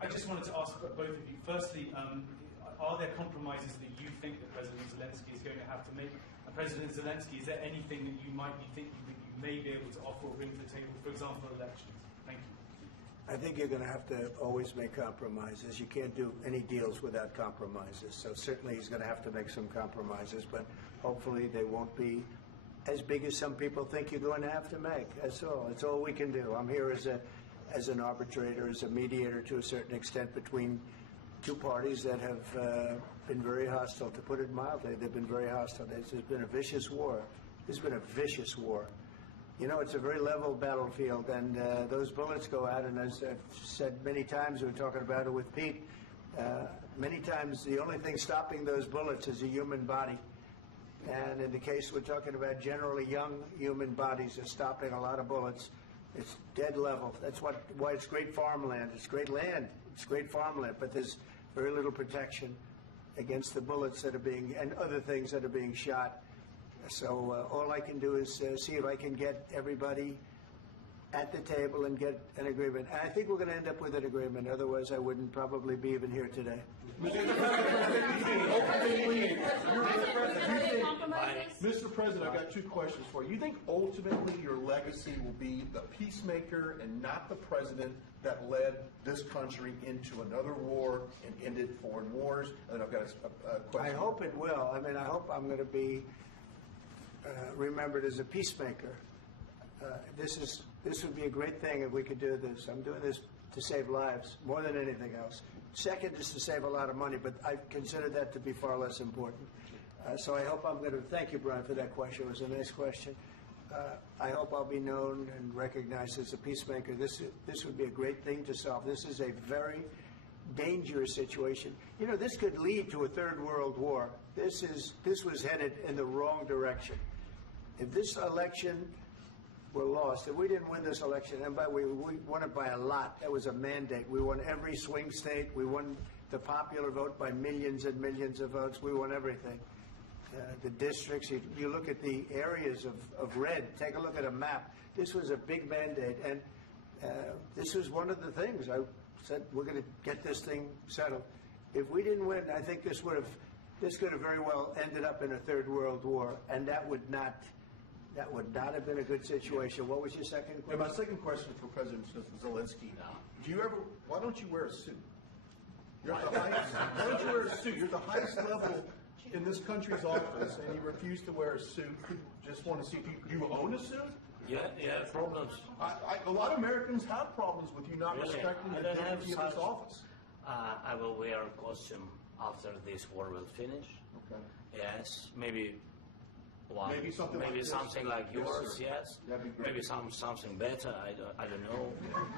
I just wanted to ask both of you. Firstly, are there compromises that you think that President Zelensky is going to have to make? And President Zelensky, is there anything that you might be thinking that you may be able to offer or bring to the table, for example, elections? Thank you. I think you're going to have to always make compromises. You can't do any deals without compromises. So certainly he's going to have to make some compromises, but hopefully they won't be as big as some people think you're going to have to make. That's all. That's all we can do. I'm here as an arbitrator, as a mediator to a certain extent between two parties that have been very hostile. To put it mildly, they've been very hostile. There's been a vicious war. There's been a vicious war. You know, it's a very level battlefield, and those bullets go out, and as I've said many times, we were talking about it with Pete, many times the only thing stopping those bullets is a human body. And in the case we're talking about, generally young human bodies are stopping a lot of bullets. It's dead level. That's why it's great farmland. It's great land. It's great farmland, but there's very little protection against the bullets that are being, and other things that are being shot. So all I can do is see if I can get everybody at the table and get an agreement. And I think we're going to end up with an agreement. Otherwise, I wouldn't probably be even here today. Mr. President, I've got two questions for you. You think ultimately your legacy will be the peacemaker and not the president that led this country into another war and ended foreign wars? And I've got a question. I hope it will. I mean, I hope I'm going to be remembered as a peacemaker. This would be a great thing if we could do this. I'm doing this to save lives more than anything else. Second is to save a lot of money, but I consider that to be far less important. So I hope I'm going to thank you, Brian, for that question. It was a nice question. I hope I'll be known and recognized as a peacemaker. This would be a great thing to solve. This is a very dangerous situation. You know, this could lead to a third world war. This was headed in the wrong direction. If this election were lost, if we didn't win this election, and we won it by a lot, that was a mandate. We won every swing state. We won the popular vote by millions and millions of votes. We won everything. The districts, you look at the areas of red, take a look at a map. This was a big mandate, and this was one of the things. I said, we're going to get this thing settled. If we didn't win, I think this could have very well ended up in a third world war, and that would not have been a good situation. What was your second question? My second question for President Zelensky. Why don't you wear a suit? Why don't you wear a suit? You're the highest level in this country's office, and you refuse to wear a suit. Just want to see if you own a suit? Yeah, problems. A lot of Americans have problems with you not respecting the dignity of this office. I will wear a costume after this war will finish. Okay. Yes, maybe one. Maybe something like yours. Yes. Maybe something better. I don't know.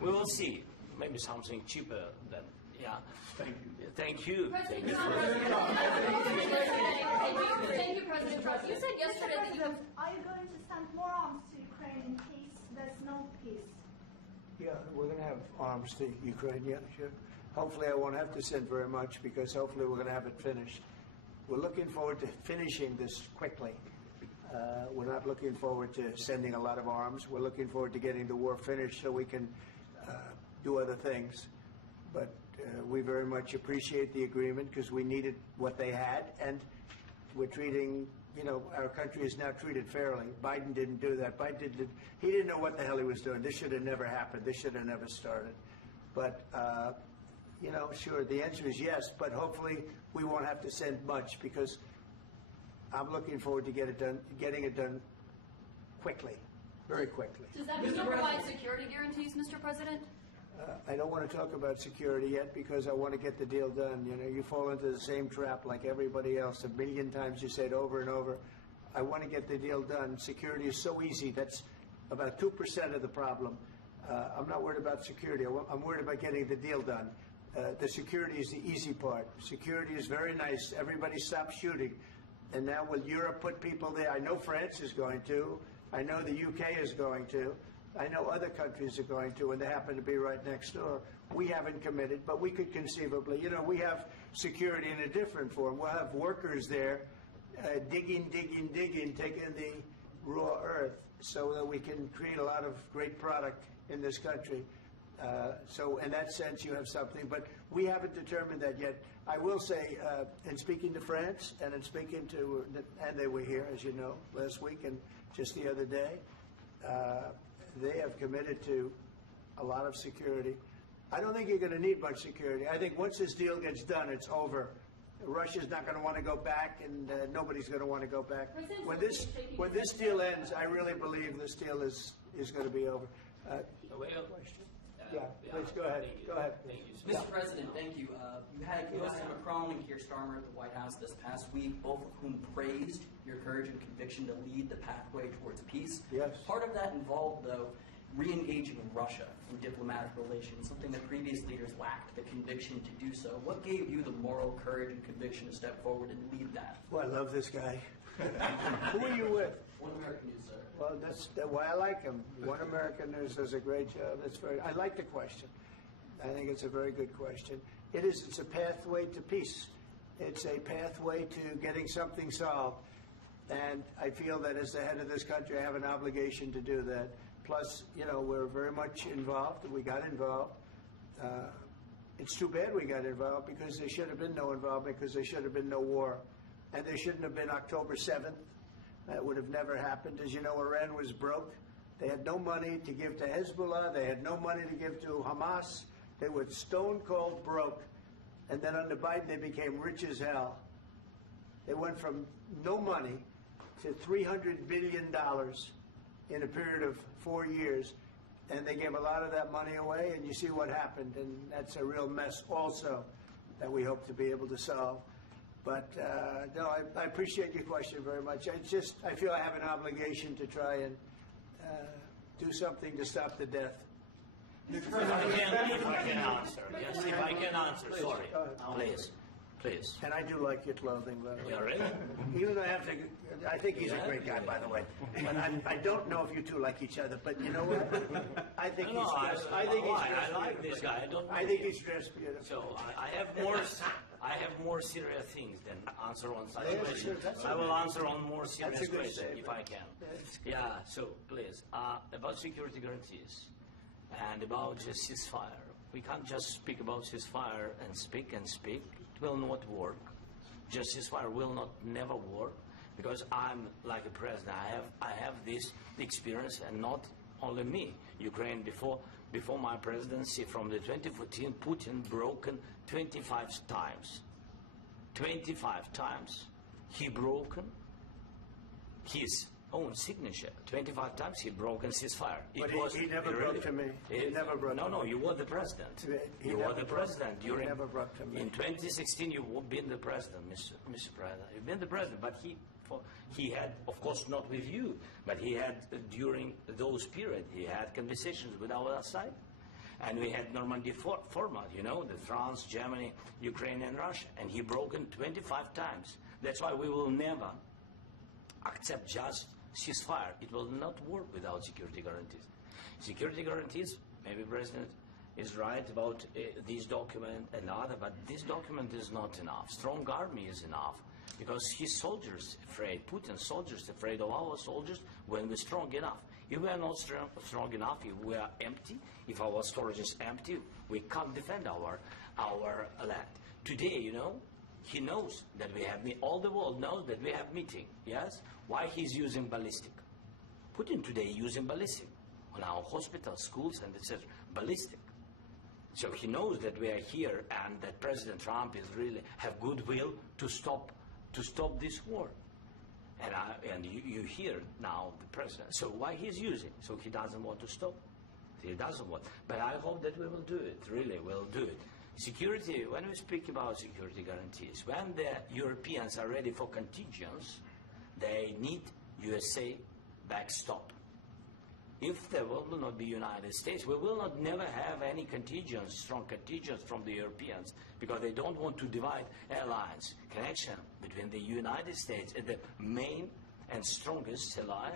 We will see. Maybe something cheaper than. Yeah. Thank you. Thank you. Thank you, President Trump. You said yesterday that you have. Are you going to send more arms to Ukraine in case there's no peace? Yeah, we're going to have arms to Ukraine. Yeah, sure. Hopefully, I won't have to send very much because hopefully we're going to have it finished. We're looking forward to finishing this quickly. We're not looking forward to sending a lot of arms. We're looking forward to getting the war finished so we can do other things. But we very much appreciate the agreement because we needed what they had, and we're treating, our country is now treated fairly. Biden didn't do that. He didn't know what the hell he was doing. This should have never happened. This should have never started. But, sure, the answer is yes, but hopefully we won't have to send much because I'm looking forward to getting it done quickly, very quickly. Does that mean you'll provide security guarantees, Mr. President? I don't want to talk about security yet because I want to get the deal done. You fall into the same trap like everybody else. A million times you say it over and over. I want to get the deal done. Security is so easy. That's about 2% of the problem. I'm not worried about security. I'm worried about getting the deal done. The security is the easy part. Security is very nice. Everybody stops shooting. And now will Europe put people there? I know France is going to. I know the UK is going to. I know other countries are going to, and they happen to be right next door. We haven't committed, but we could conceivably. We have security in a different form. We'll have workers there digging, taking the raw earth so that we can create a lot of great product in this country. So in that sense, you have something, but we haven't determined that yet. I will say, in speaking to France and in speaking to, and they were here, as you know, last week and just the other day, they have committed to a lot of security. I don't think you're going to need much security. I think once this deal gets done, it's over. Russia's not going to want to go back, and nobody's going to want to go back. When this deal ends, I really believe this deal is going to be over. Yeah, please go ahead. Go ahead. Mr. President, thank you. You had President Macron and Keir Starmer at the White House this past week, both of whom praised your courage and conviction to lead the pathway towards peace. Yes. Part of that involved, though, re-engaging Russia in diplomatic relations, something that previous leaders lacked the conviction to do so. What gave you the moral courage and conviction to step forward and lead that? Well, I love this guy. Who are you with? One American News, sir. Well, that's why I like him. One American News does a great job. I like the question. I think it's a very good question. It's a pathway to peace. It's a pathway to getting something solved. And I feel that as the head of this country, I have an obligation to do that. Plus, we're very much involved. We got involved. It's too bad we got involved because there should have been no involvement because there should have been no war. And there shouldn't have been October 7th. That would have never happened. As you know, Iran was broke. They had no money to give to Hezbollah. They had no money to give to Hamas. They were stone cold broke. And then under Biden, they became rich as hell. They went from no money to $300 billion in a period of 4 years. And they gave a lot of that money away, and you see what happened. And that's a real mess also that we hope to be able to solve. But no, I appreciate your question very much. I feel I have an obligation to try and do something to stop the death. If I can answer. Yes, if I can answer. Sorry. Please. And I do like your clothing, by the way. Yeah, really? Even though I think he's a great guy, by the way. But I don't know if you two like each other. But you know what? I think he's dressed. I like this guy. I think he's dressed beautiful. So I have more serious things than answer on such Yeah, questions. sure, that's I will okay. answer on more serious That's a good questions statement. if I can. That's good. Yeah, so please, about security guarantees and about ceasefire. We can't just speak about ceasefire and speak and speak. It will not work. Just ceasefire will not never work because I'm like a president. I have this experience, and not only me. Ukraine before my presidency, from the 2014, Putin broken 25 times. 25 times he broken his own signature. 25 times he broken ceasefire. But he never broke to me. He never broke to me. No, you were the president. He You were never the broke- president he during. never broke to me. In 2016, you've been the president, Mr. President. You've been the president, but he had, of course, not with you, but he had during those periods, he had conversations with our side. And we had Normandy format, the France, Germany, Ukraine, and Russia. And he broken 25 times. That's why we will never accept just ceasefire. It will not work without security guarantees. Security guarantees, maybe President is right about this document and other, but this document is not enough. Strong army is enough. Because his soldiers afraid, Putin's soldiers afraid of our soldiers when we're strong enough. If we are not strong enough, if we are empty, if our storage is empty, we can't defend our land. Today, he knows that we have, all the world knows that we have meeting, yes? Why he's using ballistic? Putin today using ballistic on our hospitals, schools, and etc. Ballistic. So he knows that we are here and that President Trump is really have goodwill to stop this war. And you hear now the president. So why he's using? So he doesn't want to stop. He doesn't want. But I hope that we will do it. Really, we'll do it. Security. When we speak about security guarantees, when the Europeans are ready for contingents, they need USA backstop. If there will not be United States, we will not never have any contingents, strong contingents from the Europeans, because they don't want to divide alliance connection between the United States and the main and strongest ally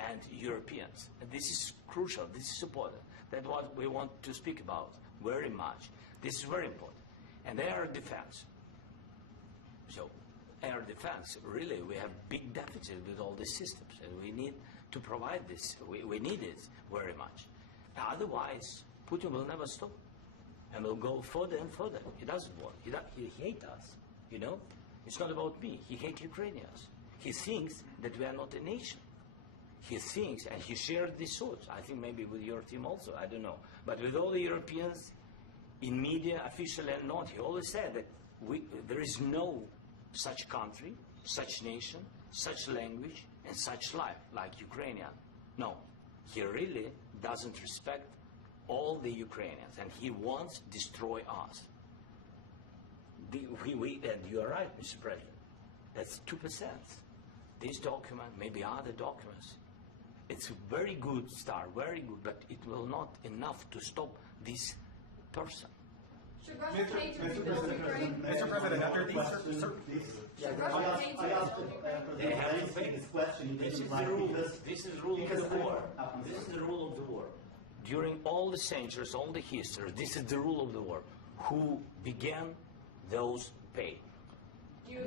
and Europeans. And this is crucial. This is important. That's what we want to speak about very much. This is very important. And air defense. So air defense, really, we have big deficit with all these systems, and we need to provide this. We need it very much. Otherwise, Putin will never stop. And will go further and further. He doesn't want. He hates us, you know? It's not about me. He hates Ukrainians. He thinks that we are not a nation. He thinks, and he shared these thoughts, I think maybe with your team also, I don't know. But with all the Europeans, in media, officially and not, he always said that there is no such country, such nation, such language, and such life like Ukrainian. No, he really doesn't respect all the Ukrainians, and he wants to destroy us. And you are right, Mr. President. That's 2%. This document, maybe other documents, it's a very good start, very good, but it will not enough to stop this person. Should Russia pay to rebuild Ukraine? Mr. President, after these Should Russia pay to rebuild Ukraine? They have to pay this question. This is the rule. This is the rule of the war. This is the rule of the war. During all the centuries, all the history, this is the rule of the war. Who began, those pay.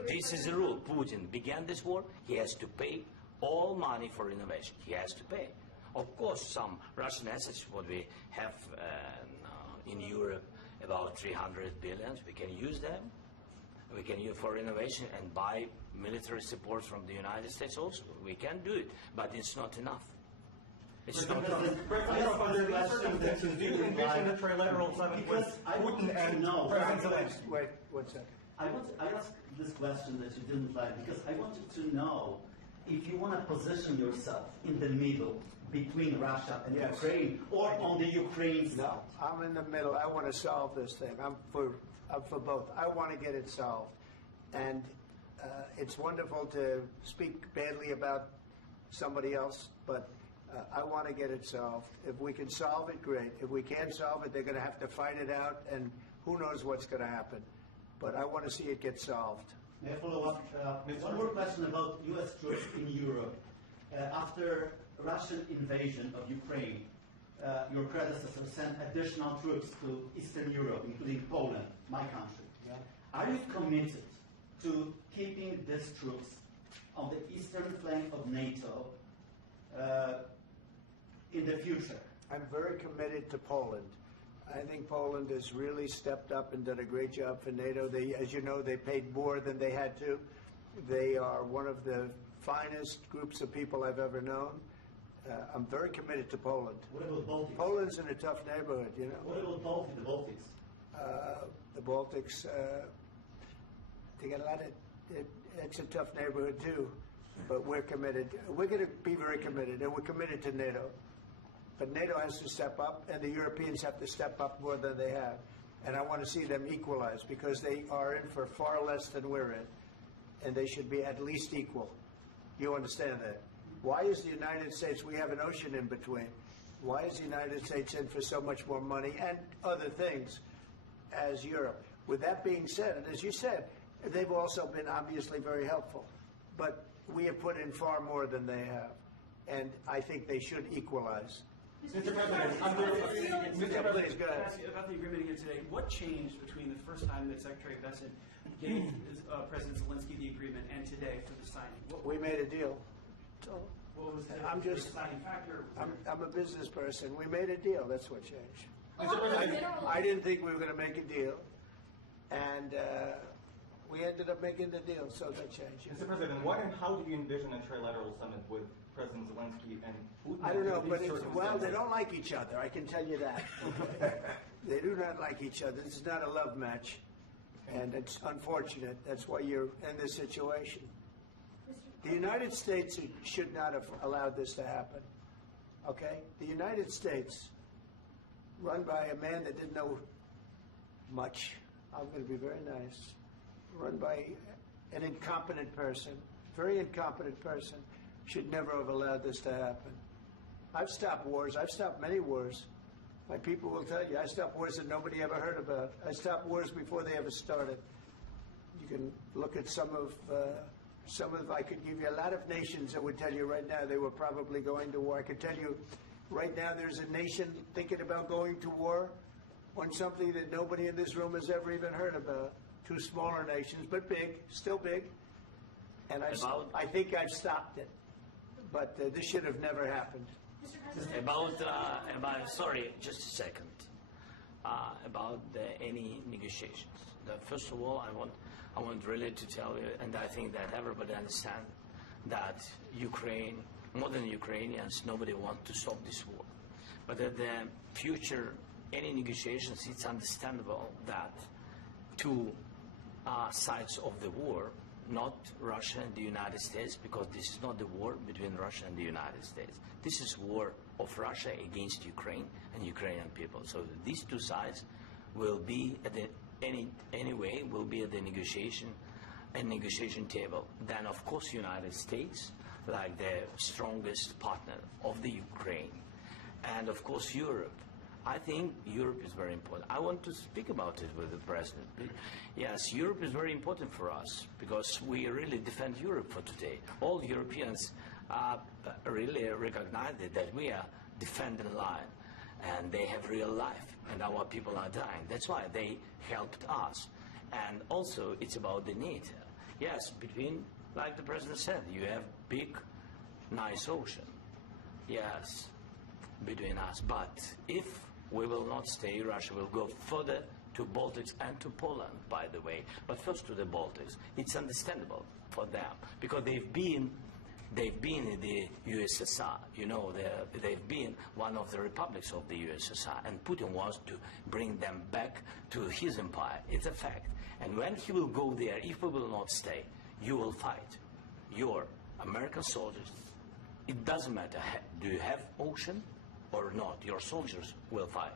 This is the rule. Putin began this war. He has to pay all money for innovation. He has to pay. Of course, some Russian assets, what we have in Europe, about 300 billion, we can use them. We can use for innovation and buy military support from the United States also. We can do it, but it's not enough. It's not enough. Under these circumstances, do you envision a trilateral summit with Putin and President Zelensky? Wait, 1 second. I asked this question that you didn't like because I wanted to know if you want to position yourself in the middle between Russia and Yes. Ukraine or on the Ukraine side. No, I'm in the middle. I want to solve this thing. I'm for both. I want to get it solved. And it's wonderful to speak badly about somebody else, but I want to get it solved. If we can solve it, great. If we can't solve it, they're going to have to fight it out, and who knows what's going to happen. But I want to see it get solved. May I follow up? One more question about U.S. troops in Europe. After Russian invasion of Ukraine, your predecessor sent additional troops to Eastern Europe, including Poland, my country. Are you committed to keeping these troops on the eastern flank of NATO in the future? I'm very committed to Poland. I think Poland has really stepped up and done a great job for NATO. As you know, they paid more than they had to. They are one of the finest groups of people I've ever known. I'm very committed to Poland. What about Baltics? Poland's in a tough neighborhood, you know. What about the Baltics? The Baltics, they got a lot of, it's a tough neighborhood too, but we're committed. We're going to be very committed, and we're committed to NATO. But NATO has to step up, and the Europeans have to step up more than they have. And I want to see them equalize, because they are in for far less than we're in, and they should be at least equal. You understand that? Why is the United States, we have an ocean in between, why is the United States in for so much more money and other things as Europe? With that being said, and as you said, they've also been obviously very helpful. But we have put in far more than they have, and I think they should equalize. Mr. President, Please, go ahead. Ask you about the agreement again today. What changed between the first time that Secretary Bessent gave President Zelensky the agreement and today for the signing? We made a deal. What was the I'm just, deciding factor? I'm a business person. We made a deal. That's what changed. Along with the mineral- I didn't think we were going to make a deal, and we ended up making the deal, so that changed. Mr. President, what and how do you envision a trilateral summit with President Zelensky and Putin? I don't know, under but these well, they circumstances? don't like each other. I can tell you that. They do not like each other. This is not a love match, and it's unfortunate. That's why you're in this situation. The United States should not have allowed this to happen. Okay? The United States, run by a man that didn't know much, I'm going to be very nice, run by an incompetent person, very incompetent person, should never have allowed this to happen. I've stopped wars. I've stopped many wars. My people will tell you, I stopped wars that nobody ever heard about. I stopped wars before they ever started. You can look at some of, I could give you a lot of nations that would tell you right now they were probably going to war. I could tell you right now there's a nation thinking about going to war on something that nobody in this room has ever even heard about. Two smaller nations, but big, still big. And I think I've stopped it. But this should have never happened. Sorry, just a second. about any negotiations. First of all, I want really to tell you, and I think that everybody understands that Ukraine, more than Ukrainians, nobody wants to stop this war. But at the future, any negotiations, it's understandable that two sides of the war, not Russia and the United States, because this is not the war between Russia and the United States. This is war of Russia against Ukraine and Ukrainian people. So these two sides will be at the will be at the negotiation table. Then, of course, United States, like the strongest partner of the Ukraine, and of course Europe. I think Europe is very important. I want to speak about it with the president. Yes, Europe is very important for us because we really defend Europe for today. All Europeans really recognize that we are defending line, and they have real life, and our people are dying. That's why they helped us. And also, it's about the need. Yes, between, like the president said, you have big, nice ocean. Yes, between us. But if we will not stay, Russia will go further to Baltics and to Poland, by the way. But first to the Baltics. It's understandable for them because they've been in the USSR. You know, they've been one of the republics of the USSR, and Putin wants to bring them back to his empire. It's a fact. And when he will go there, if we will not stay, you will fight. Your American soldiers, it doesn't matter, do you have ocean or not, your soldiers will fight.